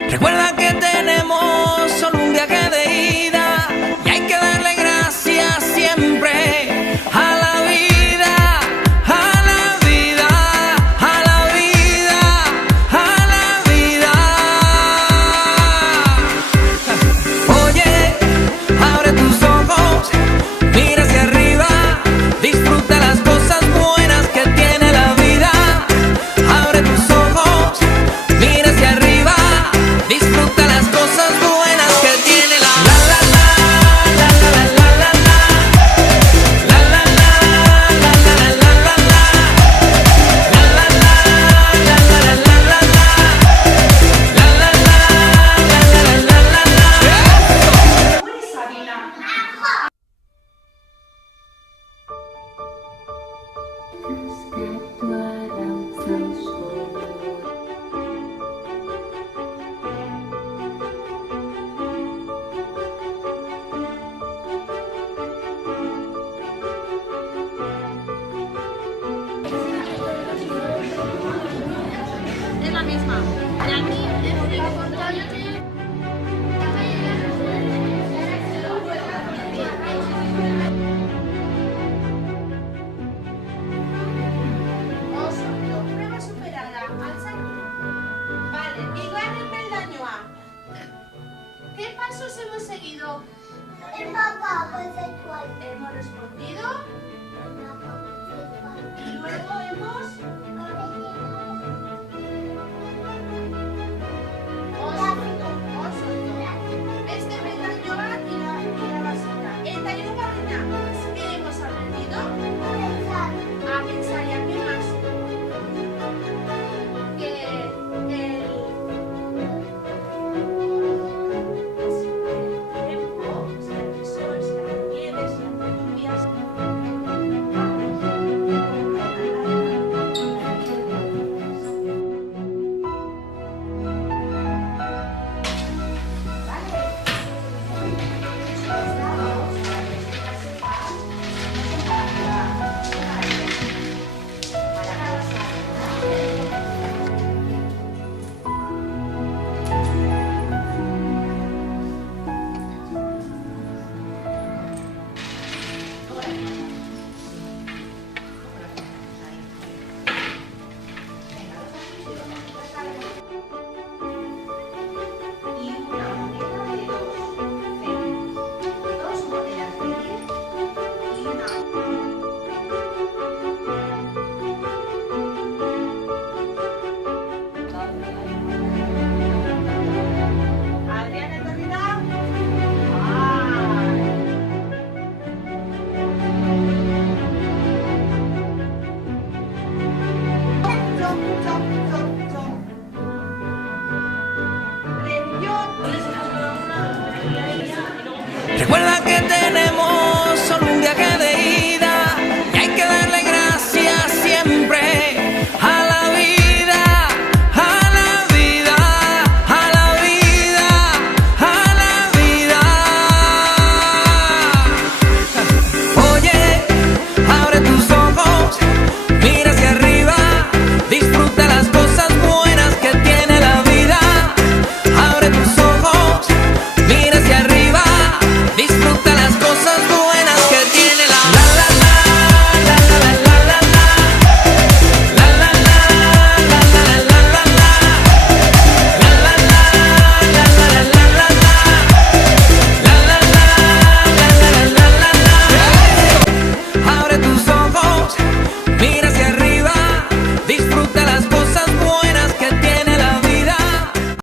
Recuerda que tenemos solo un viaje de ida y hay que darle gracias siempre a la vida, a la vida, a la vida, a la vida. Oye, abre tus ojos, mira hacia arriba, disfruta las cosas buenas que tiene la vida. Abre tus ojos, mira hacia arriba, disfruta las cosas buenas que tiene la la la la la la la la la la la la la la Es la misma. Y a mí es importante. Prueba superada. Alza. Vale, igual el peldaño A. ¿Qué pasos hemos seguido? Hemos respondido y luego hemos